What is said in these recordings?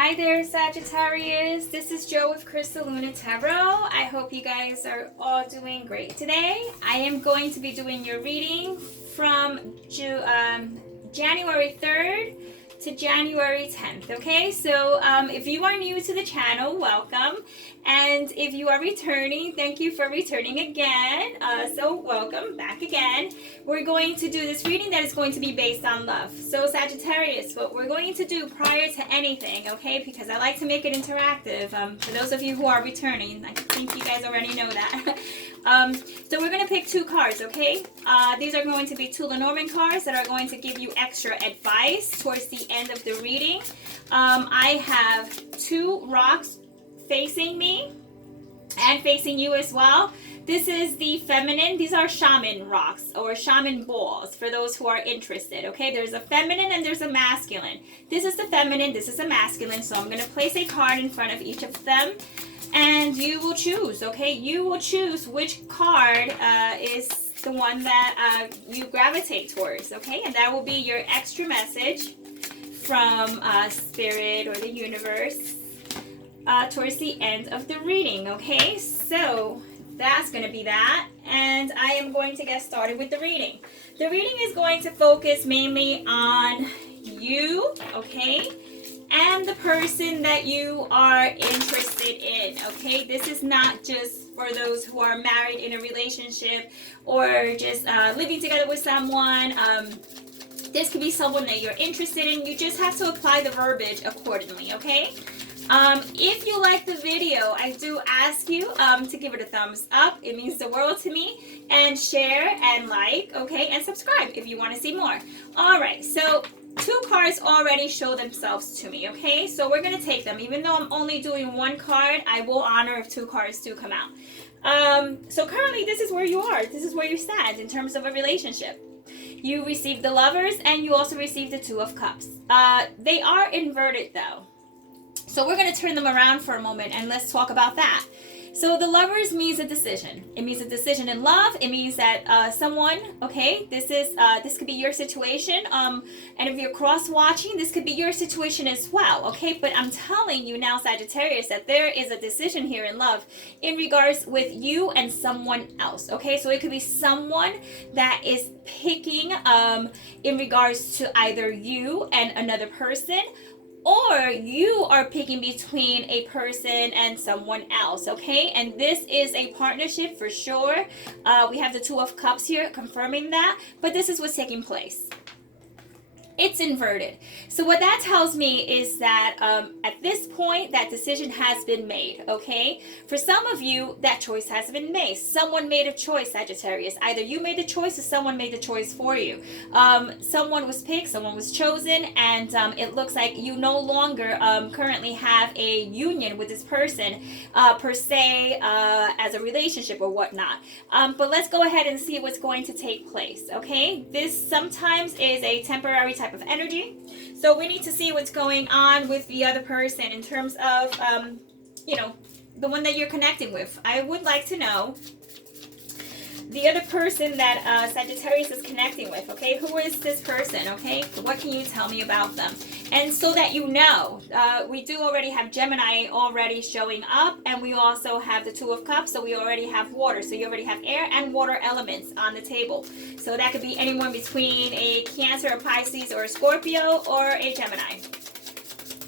Hi there, Sagittarius. This is Joe with Crystal Luna Tarot. I hope you guys are all doing great today. I am going to be doing your reading from January 3rd to January 10th, okay? So if you are new to the channel, welcome. And if you are returning, thank you for returning again. So welcome back again. We're going to do this reading that is going to be based on love. So Sagittarius, what we're going to do prior to anything, okay, because I like to make it interactive. For those of you who are returning, I think you guys already know that. So we're going to pick two cards, okay? These are going to be two Lenormand cards that are going to give you extra advice towards the end of the reading. I have two rocks facing me and facing you as well. This is the feminine. These are shaman rocks or shaman balls for those who are interested, okay? There's a feminine and there's a masculine. This is the feminine, this is a masculine, so I'm going to place a card in front of each of them and you will choose, okay? You will choose which card is the one that you gravitate towards, okay? And that will be your extra message from Spirit or the universe towards the end of the reading, okay? So that's going to be that, and I am going to get started with the reading. The reading is going to focus mainly on you, okay, and the person that you are interested in, okay? This is not just for those who are married in a relationship or just living together with someone. This could be someone that you're interested in. You just have to apply the verbiage accordingly, okay? If you like the video, I do ask you to give it a thumbs up. It means the world to me. And share and like, okay? And subscribe if you want to see more. All right, so two cards already show themselves to me, okay? So we're going to take them. Even though I'm only doing one card, I will honor if two cards do come out. So currently, this is where you are. This is where you stand in terms of a relationship. You received the Lovers and you also received the Two of Cups. They are inverted though. So we're going to turn them around for a moment and let's talk about that. So the Lovers means a decision. It means a decision in love. It means that someone, okay, this could be your situation. And if you're cross-watching, this could be your situation as well, okay? But I'm telling you now, Sagittarius, that there is a decision here in love in regards with you and someone else, okay? So it could be someone that is picking in regards to either you and another person, or you are picking between a person and someone else, okay? And this is a partnership for sure. We have the Two of Cups here confirming that, but this is what's taking place. It's inverted. So what that tells me is that at this point, that decision has been made, okay? For some of you, that choice has been made. Someone made a choice, Sagittarius. Either you made the choice or someone made the choice for you. Someone was picked, someone was chosen, and it looks like you no longer currently have a union with this person per se as a relationship or whatnot. But let's go ahead and see what's going to take place, okay? This sometimes is a temporary type of energy, so we need to see what's going on with the other person in terms of you know, the one that you're connecting with. I would like to know the other person that Sagittarius is connecting with, okay? Who is this person, okay? What can you tell me about them? And so that you know, we do already have Gemini already showing up, and we also have the Two of Cups, so we already have water. So you already have air and water elements on the table. So that could be anyone between a Cancer, a Pisces, or a Scorpio, or a Gemini.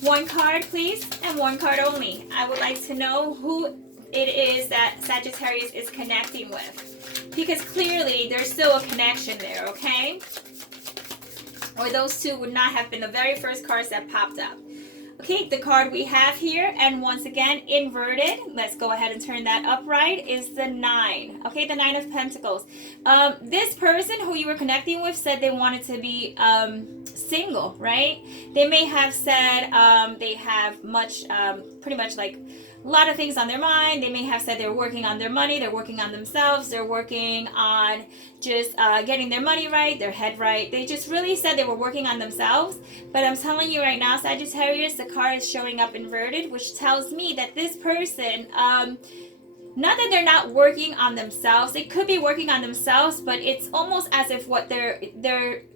One card, please, and one card only. I would like to know who it is that Sagittarius is connecting with, because clearly there's still a connection there, okay? Or those two would not have been the very first cards that popped up. Okay, the card we have here, and once again, inverted. Let's go ahead and turn that upright, is the 9. Okay, the 9 of Pentacles. This person who you were connecting with said they wanted to be single, right? They may have said they have pretty much like a lot of things on their mind. They may have said they're working on their money, they're working on themselves, they're working on just getting their money right, their head right. They just really said they were working on themselves. But I'm telling you right now, Sagittarius, the card is showing up inverted, which tells me that this person, not that they're not working on themselves, they could be working on themselves, but it's almost as if what they're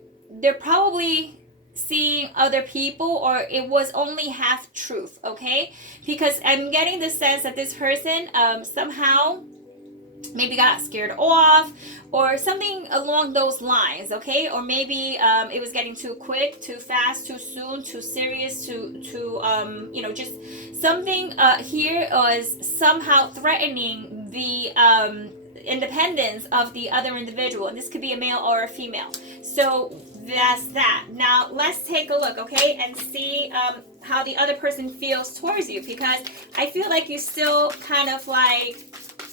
probably seeing other people, or it was only half truth, okay? Because I'm getting the sense that this person somehow maybe got scared off or something along those lines, okay? Or maybe it was getting too quick, too fast, too soon, too serious, too just something here was somehow threatening the independence of the other individual, and this could be a male or a female. So that's that. Now let's take a look, okay, and see how the other person feels towards you, because I feel like you still kind of like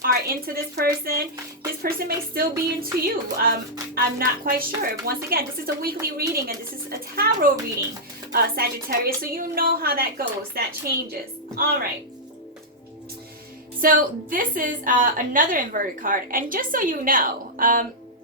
are into this person. This person may still be into you. I'm not quite sure. Once again, this is a weekly reading, and this is a tarot reading, Sagittarius, so you know how that goes. That changes. All right. So this is another inverted card, and just so you know,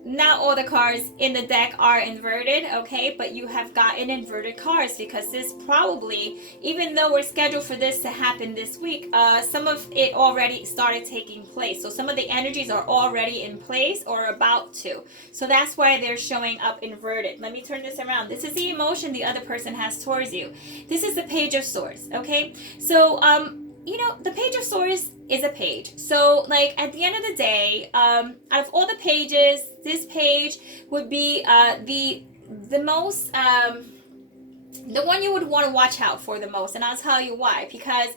not all the cards in the deck are inverted, okay? But you have gotten inverted cards because this probably, even though we're scheduled for this to happen this week, some of it already started taking place. So some of the energies are already in place or about to. So that's why they're showing up inverted. Let me turn this around. This is the emotion the other person has towards you. This is the Page of Swords, okay? So, the Page of Swords is a page. So, like, at the end of the day, out of all the pages, this page would be the most, the one you would want to watch out for the most. And I'll tell you why. Because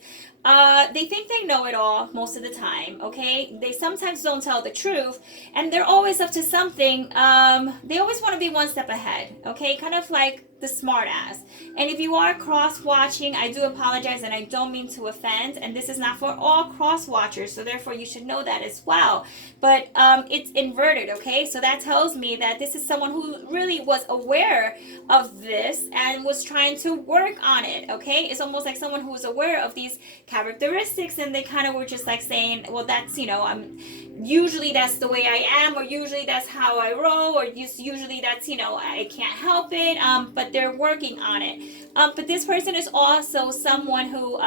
they think they know it all most of the time, okay? They sometimes don't tell the truth, and they're always up to something. They always want to be one step ahead, okay? Kind of like the smart ass. And if you are cross-watching, I do apologize, and I don't mean to offend, and this is not for all cross-watchers, so therefore you should know that as well. But it's inverted, okay? So that tells me that this is someone who really was aware of this and was trying to work on it, okay? It's almost like someone who was aware of these characteristics, and they kind of were just like saying, well, that's, usually that's the way I am, or usually that's how I roll, or usually that's, I can't help it, but they're working on it. But this person is also someone who,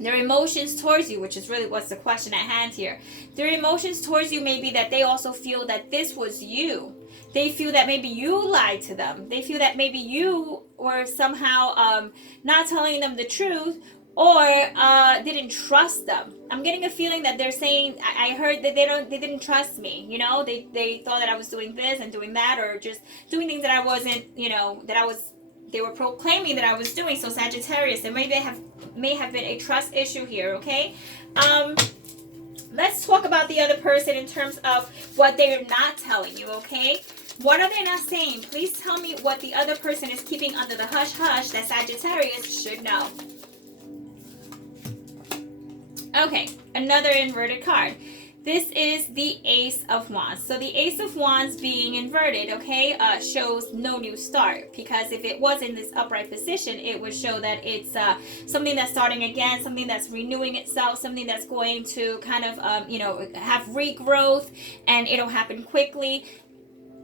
their emotions towards you, which is really what's the question at hand here. Their emotions towards you may be that they also feel that this was you. They feel that maybe you lied to them. They feel that maybe you were somehow not telling them the truth, or didn't trust them. I'm getting a feeling that they're saying, I heard that they didn't trust me. They thought that I was doing this and doing that, or just doing things that I wasn't, they were proclaiming that I was doing. So Sagittarius, there may have been a trust issue here, okay? Let's talk about the other person in terms of what they're not telling you, okay? What are they not saying? Please tell me what the other person is keeping under the hush-hush that Sagittarius should know. Okay, another inverted card. This is the Ace of Wands. So the Ace of Wands being inverted, okay, shows no new start. Because if it was in this upright position, it would show that it's something that's starting again, something that's renewing itself, something that's going to kind of, have regrowth, and it'll happen quickly.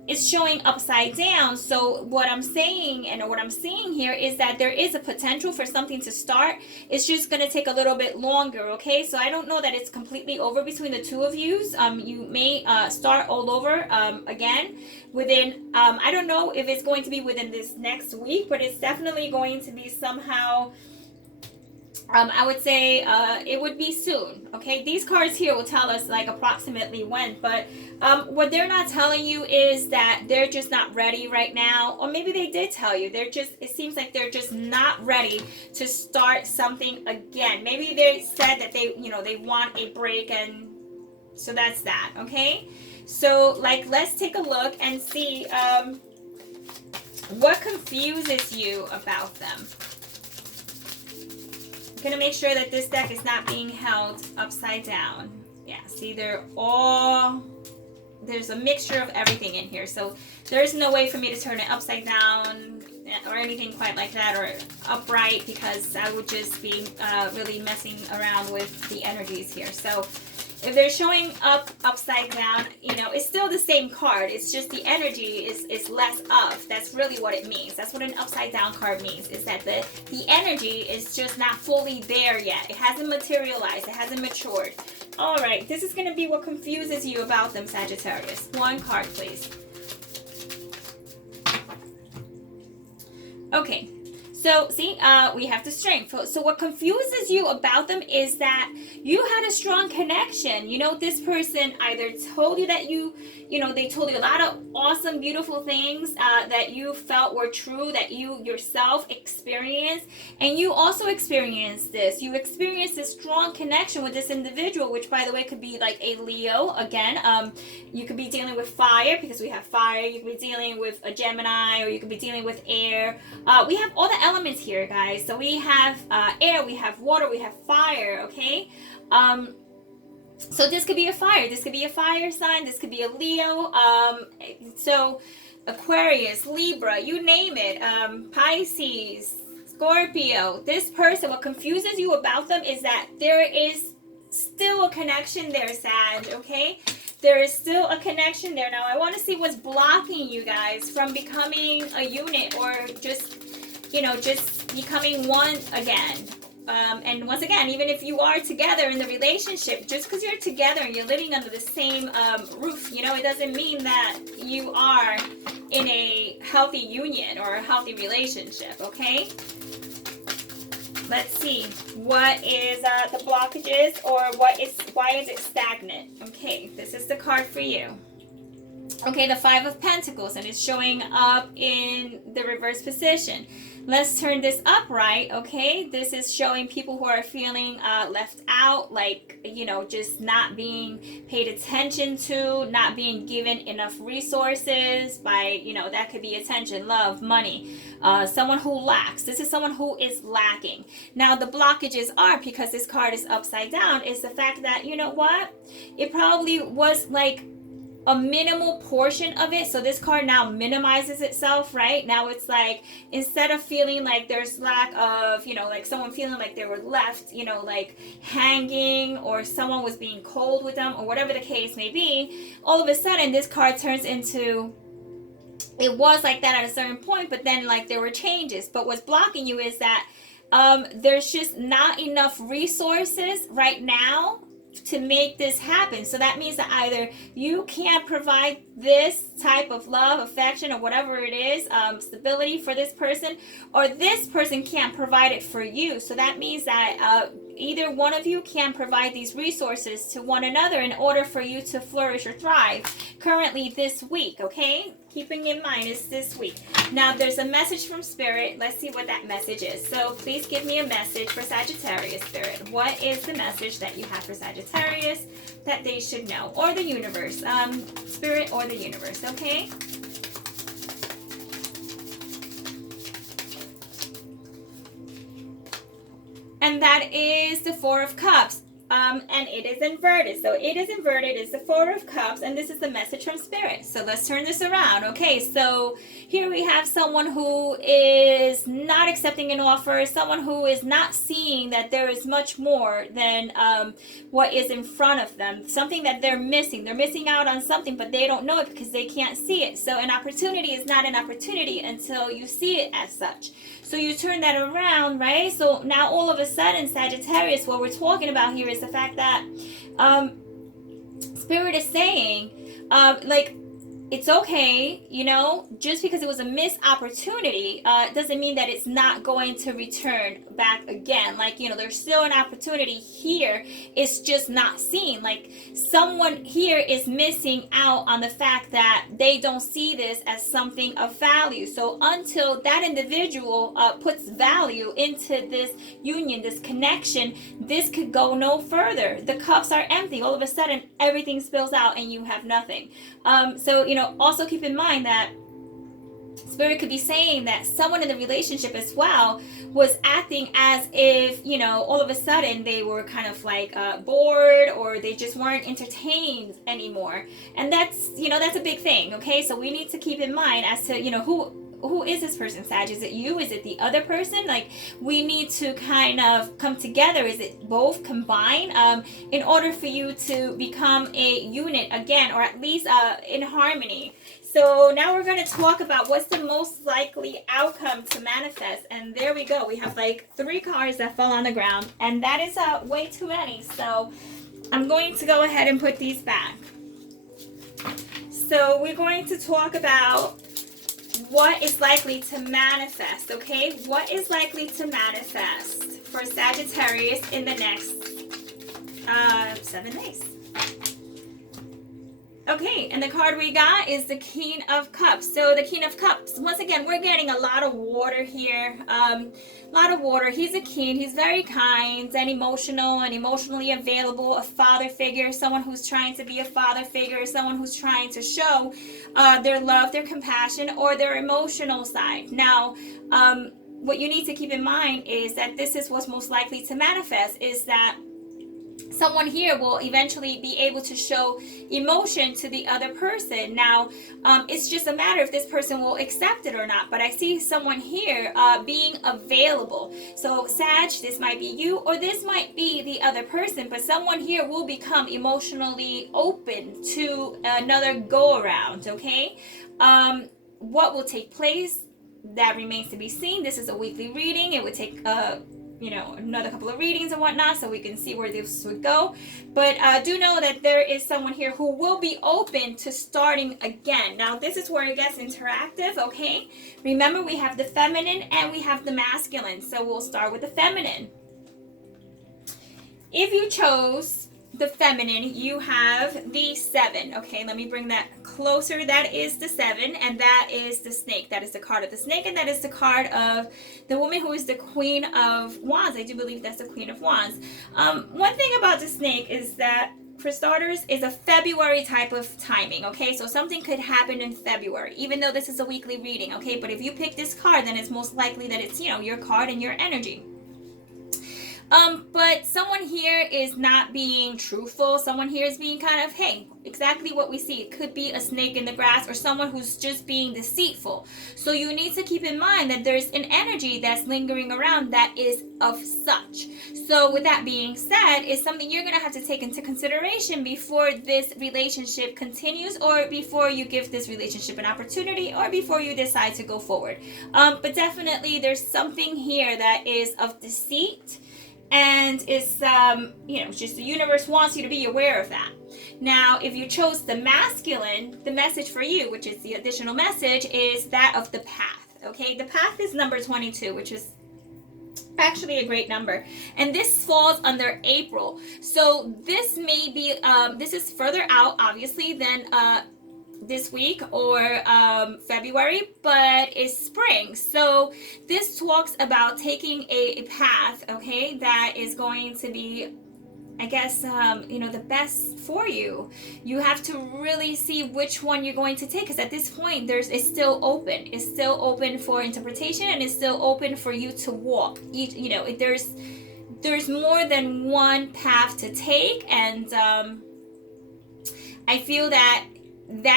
It's showing upside down. So what I'm saying and what I'm seeing here is that there is a potential for something to start. It's just going to take a little bit longer, okay? So I don't know that it's completely over between the two of you. You may start all over again within, I don't know if it's going to be within this next week, but it's definitely going to be somehow, I would say it would be soon, okay? These cards here will tell us like approximately when, but what they're not telling you is that they're just not ready right now, or maybe they did tell you. It seems like they're just not ready to start something again. Maybe they said that they want a break, and so that's that, okay? So like, let's take a look and see what confuses you about them. Gonna make sure that this deck is not being held upside down. Yeah, see, there's a mixture of everything in here, so there's no way for me to turn it upside down or anything quite like that, or upright, because I would just be really messing around with the energies here. So if they're showing up upside down, it's still the same card. It's just the energy is less of. That's really what it means. That's what an upside down card means, is that the energy is just not fully there yet. It hasn't materialized. It hasn't matured. All right, this is going to be what confuses you about them, Sagittarius. One card, please. Okay. So, see, we have the strength. So what confuses you about them is that you had a strong connection. You know, this person either told you that they told you a lot of awesome, beautiful things that you felt were true, that you yourself experienced. And you also experienced this. You experienced this strong connection with this individual, which, by the way, could be like a Leo. Again, you could be dealing with fire because we have fire. You could be dealing with a Gemini, or you could be dealing with air. We have all the elements here, guys. So we have air, we have water, we have fire. Okay. So this could be a fire. This could be a fire sign. This could be a Leo. So Aquarius, Libra, you name it. Pisces, Scorpio. This person, what confuses you about them is that there is still a connection there, Sag. Okay. There is still a connection there. Now, I want to see what's blocking you guys from becoming a unit, or just becoming one again. And once again, even if you are together in the relationship, just because you're together and you're living under the same roof, it doesn't mean that you are in a healthy union or a healthy relationship, okay? Let's see. What is the blockages, or why is it stagnant? Okay, this is the card for you. Okay, the Five of Pentacles, and it's showing up in the reverse position. Let's turn this upright, okay? This is showing people who are feeling left out, like, just not being paid attention to, not being given enough resources by, that could be attention, love, money. Someone who lacks. This is someone who is lacking. Now, the blockages are, because this card is upside down, is the fact that, you know what? It probably was like a minimal portion of it. So this card now minimizes itself, right? Now it's like, instead of feeling like there's lack of, like someone feeling like they were left, like hanging, or someone was being cold with them, or whatever the case may be, all of a sudden this card turns into, it was like that at a certain point, but then like there were changes. But what's blocking you is that there's just not enough resources right now to make this happen. So that means that either you can't provide this type of love, affection, or whatever it is, stability for this person, or this person can't provide it for you. So that means that either one of you can provide these resources to one another in order for you to flourish or thrive currently this week, okay? Keeping in mind it's this week. Now there's a message from Spirit. Let's see what that message is. So please give me a message for Sagittarius, Spirit. What is the message that you have for Sagittarius that they should know? Or the universe, Spirit, or the universe, okay? And that is the Four of Cups. And it is inverted. So it is inverted. It's the Four of Cups, and this is the message from Spirit. So let's turn this around. Okay, so here we have someone who is not accepting an offer, someone who is not seeing that there is much more than what is in front of them, something that they're missing. They're missing out on something, but they don't know it because they can't see it. So an opportunity is not an opportunity until you see it as such. So you turn that around, right? So now all of a sudden, Sagittarius, what we're talking about here is the fact that Spirit is saying, it's okay, just because it was a missed opportunity, doesn't mean that it's not going to return back again. Like, there's still an opportunity here. It's just not seen. Like, someone here is missing out on the fact that they don't see this as something of value. So until that individual puts value into this union, this connection, this could go no further. The cups are empty. All of a sudden, everything spills out and you have nothing. Also keep in mind that Spirit could be saying that someone in the relationship as well was acting as if, all of a sudden they were kind of like bored, or they just weren't entertained anymore. And that's a big thing, okay? So we need to keep in mind as to, who is this person, Sag? Is it you? Is it the other person? Like, we need to kind of come together. Is it both combined in order for you to become a unit again, or at least in harmony? So now we're going to talk about what's the most likely outcome to manifest. And there we go. We have like 3 cards that fall on the ground, and that is way too many. So I'm going to go ahead and put these back. So we're going to talk about what is likely to manifest, okay? What is likely to manifest for Sagittarius in the next 7 days? Okay, and the card we got is the King of Cups. So the King of Cups, once again, we're getting a lot of water here. A lot of water. He's a king. He's very kind and emotional and emotionally available. A father figure, someone who's trying to be a father figure, someone who's trying to show their love, their compassion, or their emotional side. Now, what you need to keep in mind is that this is what's most likely to manifest, is that someone here will eventually be able to show emotion to the other person. Now, it's just a matter if this person will accept it or not. But I see someone here being available. So, Sag, this might be you, or this might be the other person. But someone here will become emotionally open to another go-around, okay? What will take place, that remains to be seen. This is a weekly reading. It would take another couple of readings and whatnot, so we can see where this would go. But do know that there is someone here who will be open to starting again. Now, this is where it gets interactive, okay? Remember, we have the feminine and we have the masculine. So we'll start with the feminine. If you chose the feminine, you have the 7. Okay, let me bring that closer. That is the 7, and that is the snake. That is the card of the snake, and that is the card of the woman who is the Queen of Wands. I do believe that's the Queen of Wands. One thing about the snake is that, for starters, is a February type of timing, okay? So something could happen in February, even though this is a weekly reading, okay? But if you pick this card, then it's most likely that it's, your card and your energy. But someone here is not being truthful. Someone here is being kind of, hey, exactly what we see. It could be a snake in the grass, or someone who's just being deceitful. So you need to keep in mind that there's an energy that's lingering around that is of such. So with that being said, it's something you're going to have to take into consideration before this relationship continues, or before you give this relationship an opportunity, or before you decide to go forward. But definitely there's something here that is of deceit. And it's, just the universe wants you to be aware of that. Now, if you chose the masculine, the message for you, which is the additional message, is that of the path. Okay, the path is number 22, which is actually a great number. And this falls under April. So this may be, this is further out, obviously, than this week or February, but it's spring. So this talks about taking a path, okay, that is going to be, I guess, the best for you. You have to really see which one you're going to take, because at this point it's still open. It's still open for interpretation, and it's still open for you to walk. There's more than one path to take, and I feel that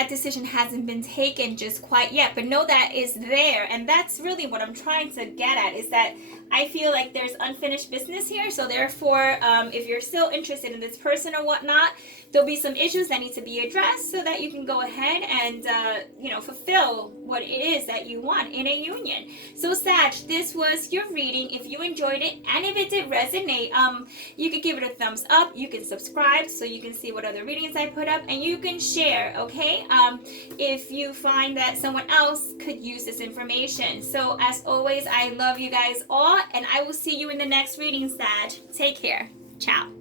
decision hasn't been taken just quite yet, but know that is there. And that's really what I'm trying to get at, is that I feel like there's unfinished business here. So therefore, if you're still interested in this person or whatnot, there'll be some issues that need to be addressed so that you can go ahead and fulfill what it is that you want in a union. So Sag, this was your reading. If you enjoyed it, and if it did resonate, you could give it a thumbs up. You can subscribe so you can see what other readings I put up, and you can share, okay, if you find that someone else could use this information. So as always, I love you guys all, and I will see you in the next reading, Sag. Take care. Ciao.